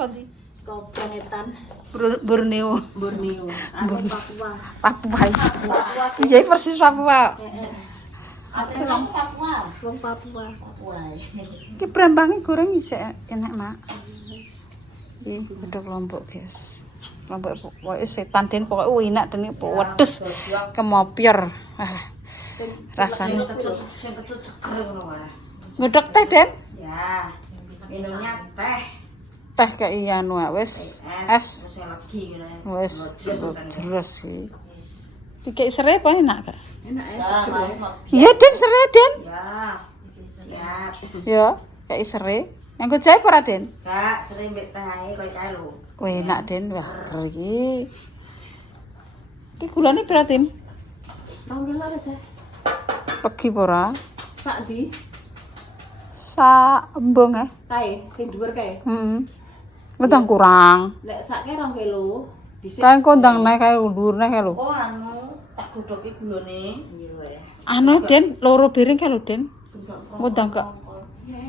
Planetan Borneo. Papua. Papua. Iya persis Papua. Wong Papua. Ki brambangnya goreng isek enak, Mak. Iki bedhog lombok, guys. Lombok pokoke setan den pokoke enak den pedes kemopior. Rasane Sing kecut seger ngono wae. ngedok teh, Den? Ya. Minumnya teh. Teh kayak anu wis es. Wis legi ngene. Wis terus sih. Iki serai apa enak, Kak? Enak ya. Iya, Den, serai, Den. Ya. Siap. Ya, kayak serai. Nganggo jahe ora, Den? Kak, sering mbek teh ae koyo kae lho. Wah, enak, Den. Wah, keren iki. Iki gulane pira, Den? 2 kilo ada sih. Legi apa ora? Sak di Sa embung kae, sing dhuwur kae. Heeh. Ngedang kurang. Lek sake 2 kilo. Dhisik. Kae kondang naik kae undur naik kae lho. Oh anu, tak godoki gulane. Iya ya. Anu, Den, loro piring kae lho, Den. Ngundang ke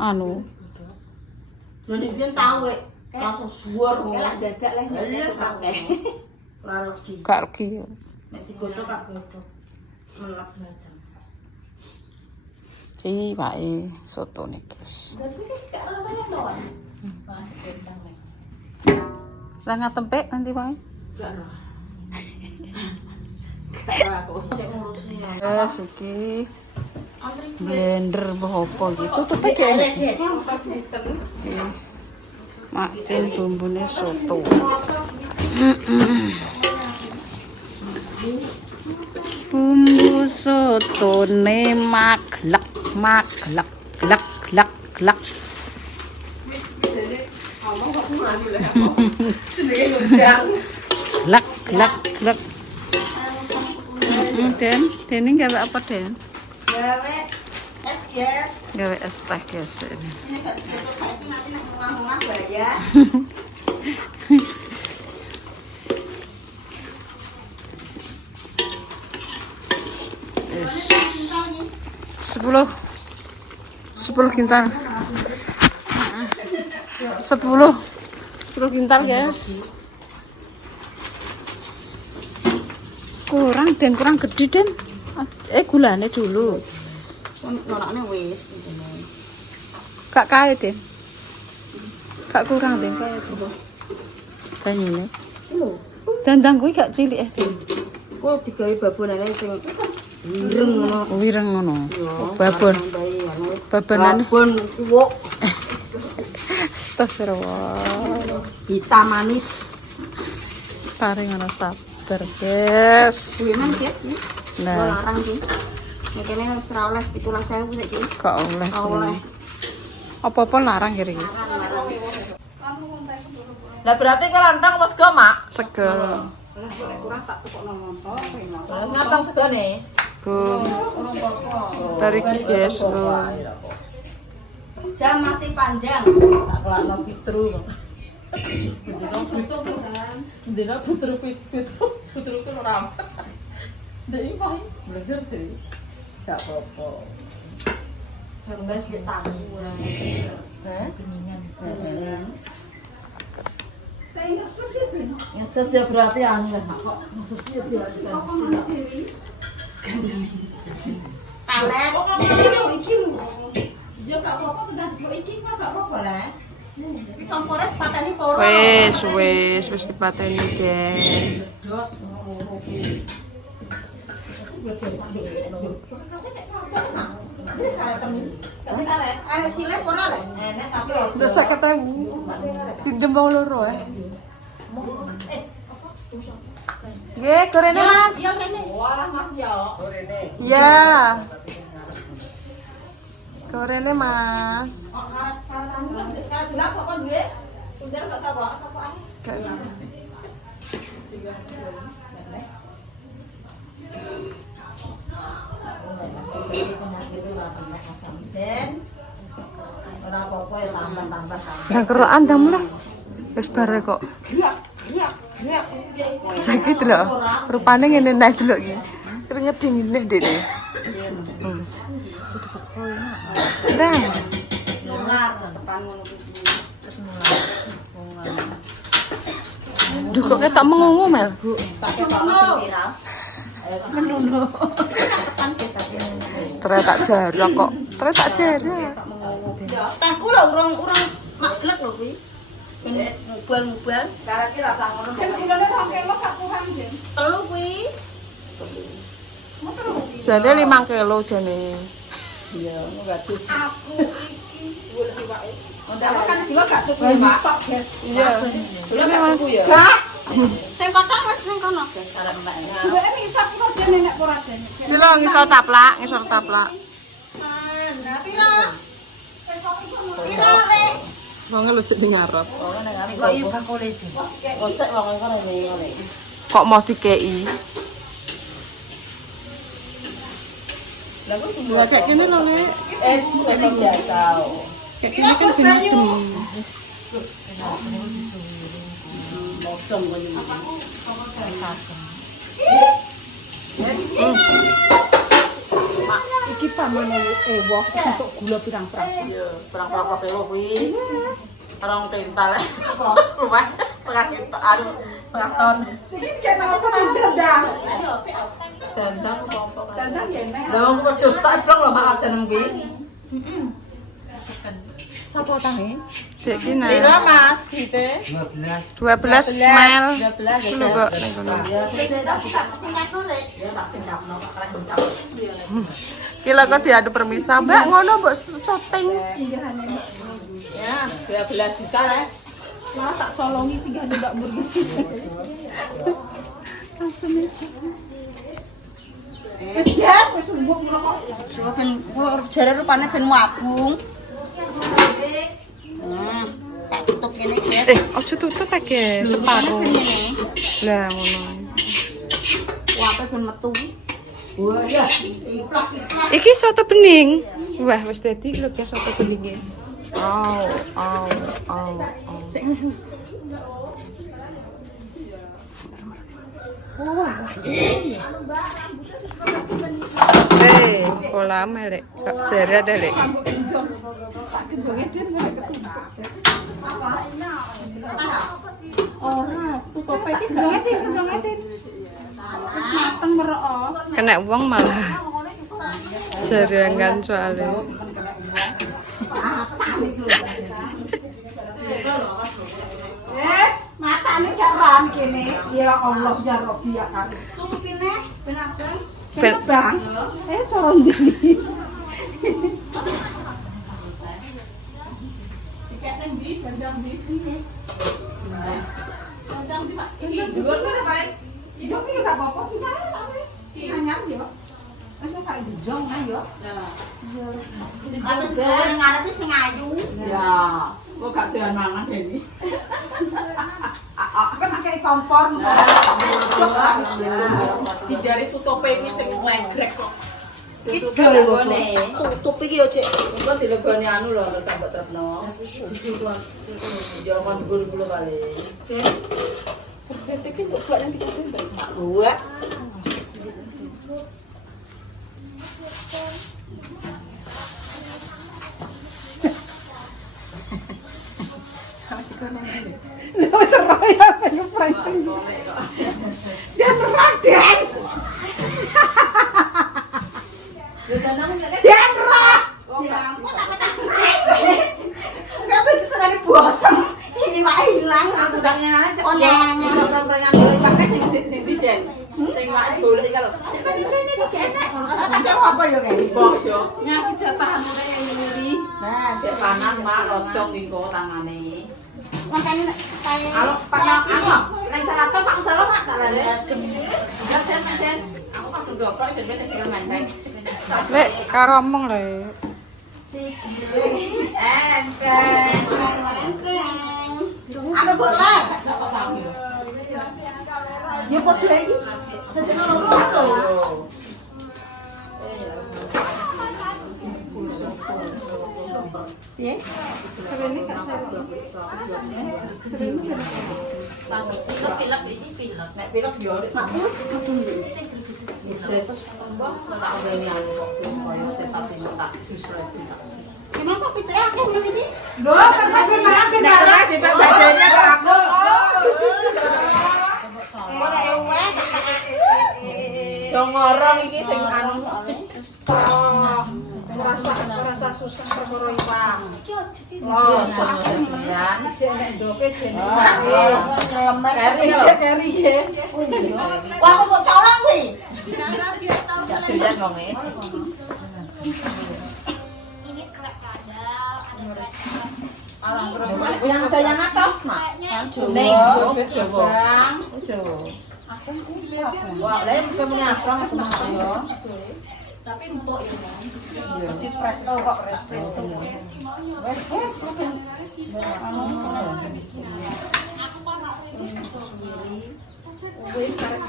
anu. Lho dia tahu langsung suwur ngono. Lek dadak leh nek pakai. Ora legi. Gak rugi ya. Nek digodhog gak godhog. Menak belajar. Iki wae soto nih, guys. Tapi gak ora lawan. Masih kentang lek. Lah ngatempe nanti wae. Gak ora. Gak ora aku cek ngurusnya. Wes iki blender mbah apa iki. Tutupe gak enak. Makin bumbune soto. Bumbu sotone maglek maglek glek glek glek. Glek glek glek. Den gawe apa, Den? Gawe es guys. Gawe es teh, guys. Ini gak godhog saiki nanti nek ngomong-ngomong bahaya. Yes. 10 kintal. 10 kintal, guys. Kurang, Den, kurang gede, Den. Gulane dulu. Nolakne wis ngene. Gak kae, Den. Gak kurang, Den, kae dulu. Banyune. Lho, Dandang kuwi gak cilik, Den. kok digawe babonane sing wireng ngono. Wireng ngono. Babon. Babonane. Babon kuwuk Astagfirullah. hitam manis. Paring ana sabar, guys. Kuwi men guys iki. Nah, Larang iki. Nek kene wis ora oleh 17.000 saiki. gak oleh. Ora oleh. Apa-apa larang kira iki. Lah berarti kok lontong wis go, Mak? Segel. Lontong segone. Bung. Dari iki, guys. Jam masih panjang. Tak kelakno pitru. Dina pitru ku ora. Ndek iki wae. Belajar sih. Gak apa-apa. Wis mbek tamu. Heh? Saya Ngeses ya berarti anu lah kok. Ngeses ya dia. Karet. Ya gak apa-apa udah mbok iki gak apa-apa lah. Iki kompore sepateni poro. Wis dipateni, guys. Dos loro ki. Ada silet ora le? Enek tapi Terus 50.000. Dindem wong loro Nggih, gorene, Mas. iya rene. Wah, Mas ya. Iya. Gorene, Mas. Karet bilang sapa nggih? Ujar gak sapa ae. Gak enak. Den. Ora apa-apa ya tambah-tambah. Lah kerokan damu lah. Wis bare kok. Gerak, gerak, gerak. Sakit lho. Rupane ngene nae delok iki. Keringet dingin deh, Dek. Dah. Nular tepan ngono kuwi. Terus nular. Duh kok ketok mengungu Mel. Tak ketokno viral. Menono. Kapan guys tapi. Ternyata tak jarak kok. Ternyata tak jarak. Tehku lho urung maglek lho kuwi. Ngubal-ngubal. Karena ki rasa ngono. Kan kilone 2 kilo gak kurang, Jen. 3 kuwi. Jane 5 kilo jane. Iya, enggak dus. Aku iki golek iwake. Ndak kan jiwa gak cukup ya, Pak. Iya. Ini Mas. Gak. Sing kotak wis ning kono, guys. Arek mbak. Duwe ngisap kok dene nek ora dene. Iki lho ngisor taplak, ngisor taplak. Nah, pira? Pira, Rek? Wong lucik ning ngarep. Kok iya bakule iki. Gosek wong iku ngene. Kok mau dikei? Lah kayak gini lho, Lek. Saya biasa. Kayak gini kan pinten. Motong kok ini. Iki pamane woh untuk gula pirang-pirang. Iya, perang-perang kilo kuwi. Orang kental. Rumah setengah kintal, setengah ton. Iki kena apa dandang? Dandang kelompok. Dandang ya nek. Lah aku wedhus tak dong lho mak jeneng kuwi. Sapa tangi? Dek ki nah. Pira Mas gitu? 12 mil. 12 Lho kok ning kono. Ya, tak singkatno Lek. Ya tak singkatno kok karek bengkak. Ki lho kok diadu permisah, Mbak, ngono mbok syuting. Ya, 12 juta Lek. Lah tak colongi sing ada Mbak Murni. Asem. Wis jan, wis mbok ngrokok. Coba ben jare rupane ben wabung. Tak tutup kene, guys. Ojo tutup ae, separuh. Lah ngono. Wape ben metu. Wah ya. Iki soto bening. Wah, wis dadi lho guys soto beninge. Au. Sik ngus. Pola melek. Kak jare ada lek. Ora, tutupe iki kenjongetin. Wis mateng merok. Kena wong malah. Jarangan soalnya. Wes, matane gak ran kene. Ya Allah ya Rabbi ya kan. Tutupine ben abang. Ben Bang, cara ndi? Iya, iya gak apa-apa sih kan wis. Anyar yo. Wis kok dijong ayo. Aku goreng arep sing ayu. Ya, Kok gak doyan mangan Dewi. kan pakai kompor. Dijari tutupe iki sing nglegrek kok. Kidul lho. Tutup iki yo, Cek. Engko dilegoni anu lho, tak mbok trepno. Ya kon dhuwur-dhuwur kali. Seperti iki mbok buat yang kita tembak. Tak buat. Lha wis ora ya ngeprank. Dan Raden. Dan Ra. Jamu tak kabeh senane bosem. Ini wae ilang aku gak ngenane. Oneng. Orang-orangan dulu pakai sing dijen. Sing wae golek iki lho. Nek ini iki enak. Kasih apa yo kae? Boh yo. Nyaki jatahan ora ya Yuri. Nah, Cek panas mak rodok iku tangane. makane nek kaya Kalau Pak anu, nang salato Pak Salo Mak tak lare. Jen. Aku pas ndokok jen wis sing menteng. Lek karo omong lek. Enteng. apa boleh? Ya padha iki. Dadi loro lho. Piye? Serene gak saya. Nek pilek yo Makus terus mbok tak ngene anu kok koyo sepat tak susret tak. gimana kok pitake akeh ngene iki? Lho, kan benar Nek ora dipek badane aku. susah perkara iwang. Oh, sembilan. Jek ndoke jek. Selemer. Keri ya. Wah, aku kok colong kuwi. Enggak doyan wong e. Ini krek kadal, ada krek Alang terus. Yang ada yang atas, Mak. Ning, Jawa. Jawa. Wah, lha pemene asam aku mah yo. Tapi empuk ya. Mesti presto kok presto. Wes Wis karek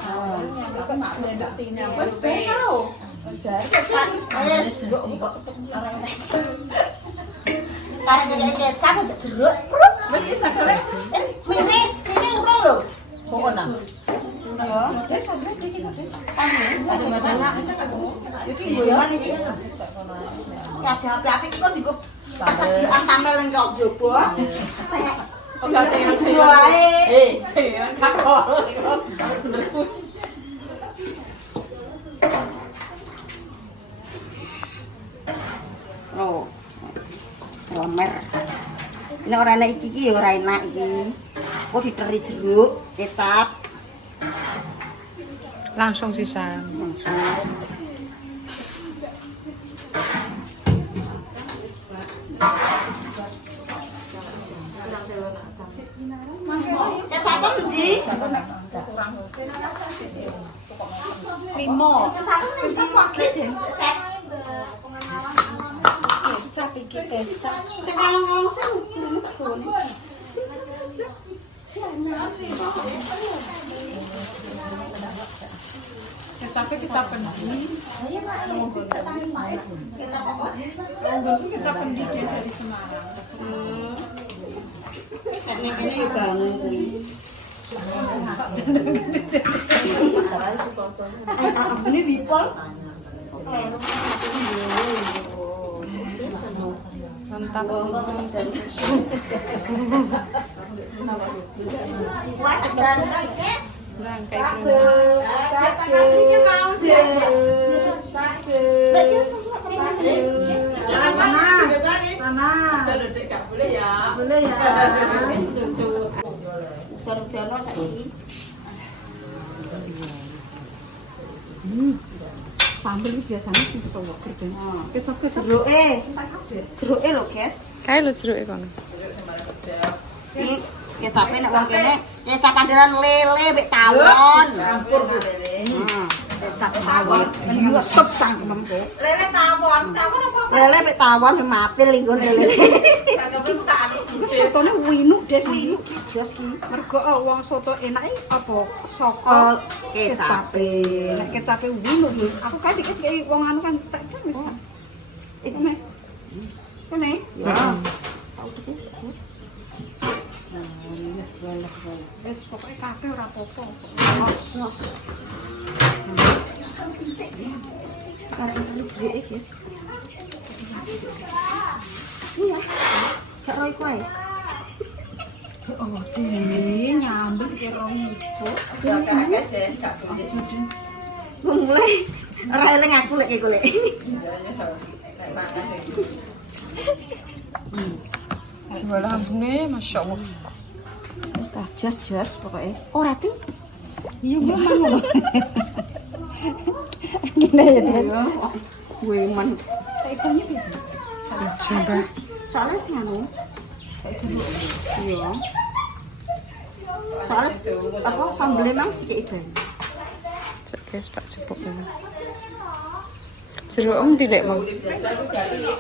kok mak blendak tina. Wis tau. wes. Karena jadi kecap udah jeruk. Prut. Wis iki sakjane. Ini urung lho. Pokok nang. Ya. Wis sampe iki lho. Ada banyak. Iki goyang iki. Ya ada api-api kok digo persediaan tamel yang jauh jobo. Oke, sing wae. sing kakol. Bener. Oh. Lomer. Ini ora enak iki ya ora enak iki. Kok diteri jeruk, kecap, Langsung sisan. langsung. Kecap endi? Limo. Kecap endi? Kecap. Kecap iki kecap. Sing kalong-kalong sing Kecape kecapen. kecap apa? Nggon kecapen dari Semarang. Ini ya bangun kuwi. Ini bipol. Mantap. Wah, sedang guys. Nah, kayak gitu. Jangan panas. Panas. Dedek gak boleh ya. Boleh ya. Udah saiki. Sambel iki biasanya susah kok kerjanya. Kecap-kecap. Jeruke lho, guys. Kayak lu jeruk kono. Iki kecape nek wong kene kecap andalan lele mek tawon. Campur lele. Kecap tawon. Nyesep cangkem kok. Lele tawon apa? Lele mek tawon mati linggon lele. Kagak tak. Iku sotone winuk des Wih, jos ki. mergo wong soto enak apa saka Oh, kecape. nek kecape winuk lho. Aku kan dikit kayak wong anu kan tak kan wis. Ini. Ini. Ya. Tau tuh guys, guys. Wis pokoke kabeh ora apa-apa. Nos. Karek ini jeruke, guys. Iya. Gak roy kowe. Oh, dene nyambel karo ibu. Kakak Den gak boleh. Mulai ora eling aku lek golek. Alhamdulillah, masya Allah. Wis ta jos pokoke. Ora ti. Iya memang. Ngene ya, Den. Weman. Ikannya piye? Coba. Soalnya sing anu. Iya. Soalnya apa sambel emang sedikit ikan. Cek guys, tak cepuk ini. Jeruk om dilek mau. Jeruk.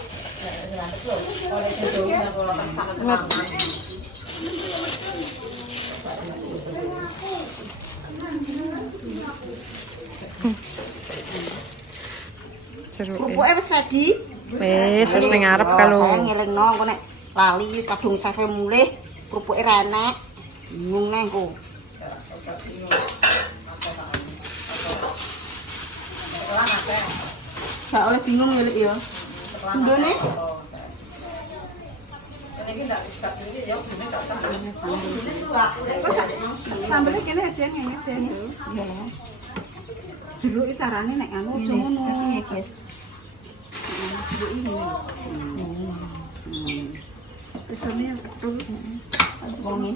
Kerupuknya wis ready. Wis ning ngarep kalau. Saya ngelingno engko nek lali wis kadung save mulih kerupuke ra enek. Bingung neh engko. Gak oleh bingung ya, Lek ya. Ndone Sambelnya kene ada yang ada. ya. Jeruk carane nek anu aja ngono. Iya, guys. Kesannya betul. Wonge.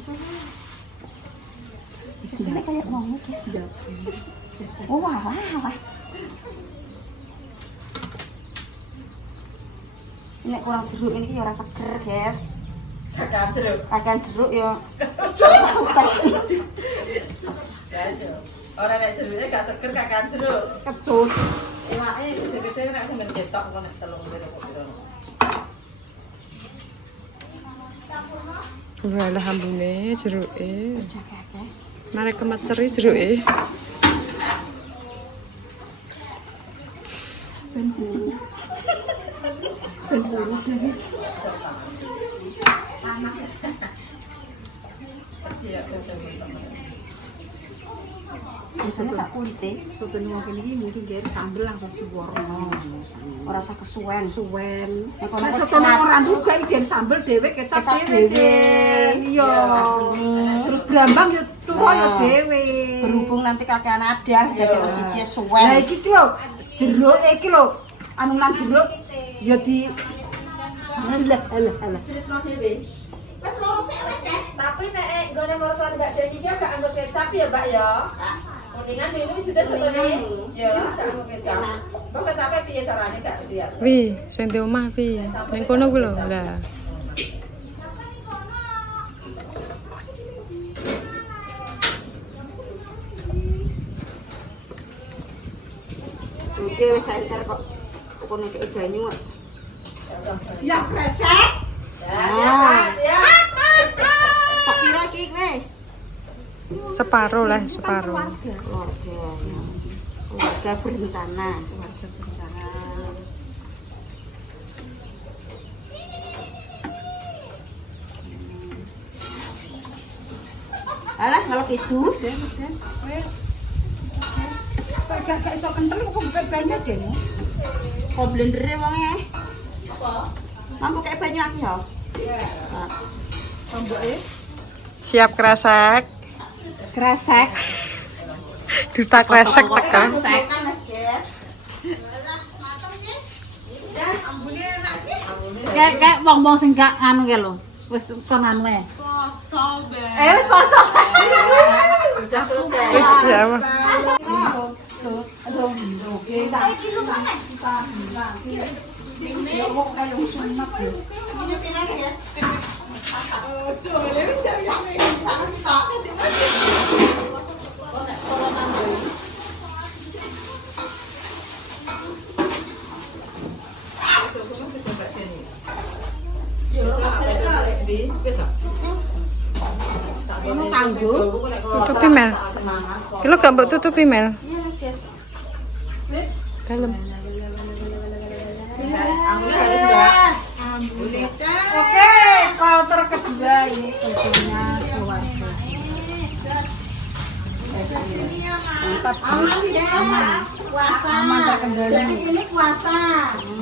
Kesannya kayak wonge, guys. Oh, wah. Ini kurang jeruk ini ya rasa seger, guys. Kakak jeruk. Akan jeruk ya. Kecutan. Orang nek jeruknya gak seger kakak jeruk. Kecut. Iwake gede-gede nek sampeyan ketok kok nek telung jeruk kok piro. Wah, alhamdulillah jeruke. Mari kemaceri jeruke. Biasanya sak kulite. Soto wong kene iki mungkin gawe sambel langsung diworno. Ora usah kesuwen. Suwen. Nek Nek soto orang juga iki sambel dhewe kecap dhewe. Iya. Terus brambang yo tuwa yo dhewe. Berhubung nanti kakean adang dadi siji Lah suwen. iki ki lho, jeruk iki lho. Anu nang jeruk ya di alah. Ceritno dhewe. Wes loro sik wes ya. Tapi nek gone mertuan Mbak Deni ki gak anggo kecap ya, Mbak ya. Kuningan ini sudah setene. Ya, gak anggo kecap. Kok kecape piye carane gak lihat? Wi, sing di omah pi. Ning kono ku lho. Lah. Oke wis encer kok. Kono kek banyu kok. Siap kresek. Ya. Tak pira iki kowe? Separuh lah, separuh. Keluarga berencana. Alah kalau gitu, Gak iso kentel kok buka banyak deh. kok blendere wonge. Mampu kayak banyu lagi ya? Siap kresek. Kresek. Duta kresek tekan. Kayak wong-wong sing gak anu ke lho. Wis kon anu e. Wis poso. Udah selesai. Ya, Mas. Tutupi Mel. Lo gak mbok tutupi Mel. Kalem. Oke, counter kedua ini sotonya keluarga. Aman ya, puasa. Aman terkendali. Jadi ini puasa.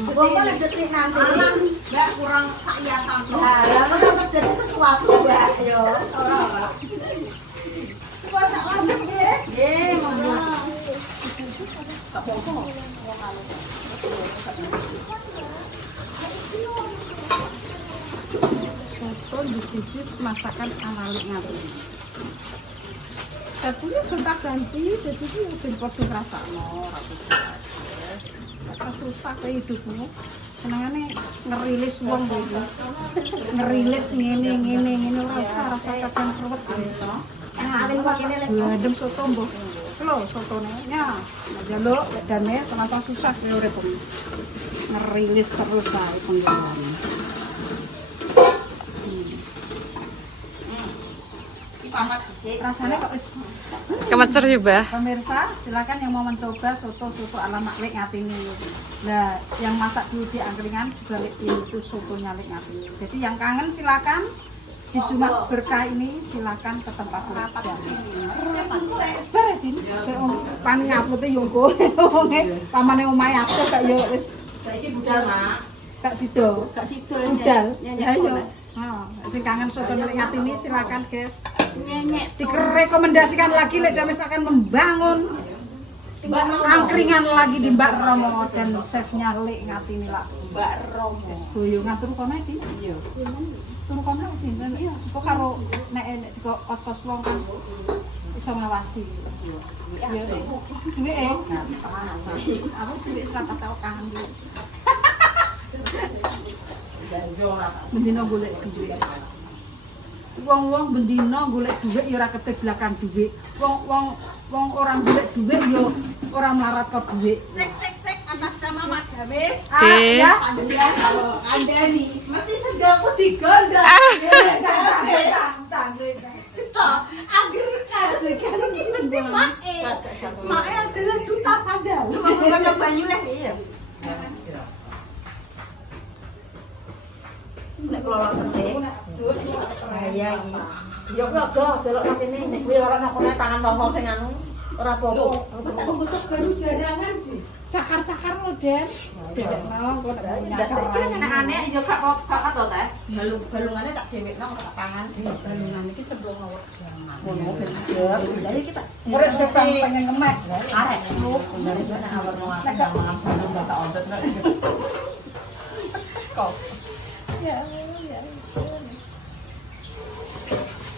Pokoknya detik nanti. Enggak kurang hayatan. Lah, kalau terjadi sesuatu, Mbak, yo. Ora. Puasa lanjut nggih. Nggih, monggo. Soto disisis masakan alalik ngati. Satunya bentak ganti, jadi itu udah podo rasakno, rasa susah kayak hidupmu. Senengannya ngerilis wong gitu, ngerilis ngene ora usah rasa kadang ruwet gitu. Nah, aling kok kene lek adem soto mbok. Lho, sotone nya njaluk dane senasa susah kaya urip. Ngerilis terus ae penggawaan. Pamat dhisik. Rasanya kok wis Kemecer juga. pemirsa, silakan yang mau mencoba soto ala Lek Ngatini. Nah, yang masak dulu di angkringan juga itu sotonya Lek Ngatini. Jadi yang kangen silakan di Jumat berkah ini silakan ke tempat Lek Ngatini. Sebar iki, pan ngapute yo engko. Pamane omahe akeh gak yo wis Saiki budal, Mak. gak sido. Gak sido Budal. ya. Ayo. Sing kangen soto Lek Ngatini silakan, guys. Nyenyek. Direkomendasikan lagi Lek Dames akan membangun Angkringan lagi di Mbak Romo dan chefnya Lek ngatini lah. Mbak Romo. Wis boyo ngatur kono iki. Iya. Turu kono sih. Iya, kok karo nek kok kos-kos wong kan iso ngawasi. Iya. Duwe aku duwe 100 tau kangen duwe. Bendino golek duwe. Wong-wong bendino golek duit ya ora ketih belakang duit. Wong orang golek duit ya ora melarat kok duit. Cek atas nama Mak Damis. Oke. Ya, panjenengan kalau kandhani mesti sendalku digondol. Stop. Agar kadang iki mesti Make. Make adalah duta sandal. Ngono banyu leh iya. Nek kelola penting. Bahaya iki. Ya kuwi aja delok nang kene nek kuwi ora nang kene tangan wong sing anu ora apa-apa. Tak butuh banyu jarangan sih. Sakar-sakar modern. Dedekno kok Ndak saiki aneh-aneh yo gak kok to teh. Balungane tak dewekno tak tangan. balungan iki cemplung awak jangan. Ngono ben sedep. Lah iki tak Murid sepang pengen ngemek. arek. Dari mana awak mau makan balung bahasa odet nek. Kok.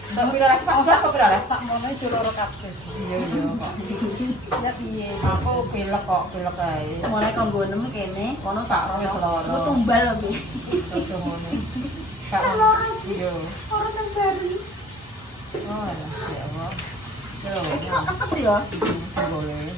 Tapi lek Pak Musa kok berapa? Tak mono curoro kabeh. Iya kok. Ya piye? Aku pilek kok, pilek ae. Mulai kanggo nem kene. Kono sak rong seloro. Aku tumbal lho. Ojo ngono. Kak. Iya. Orang yang baru. Oh, ya Allah. Yo, Iki kok keset ya? boleh.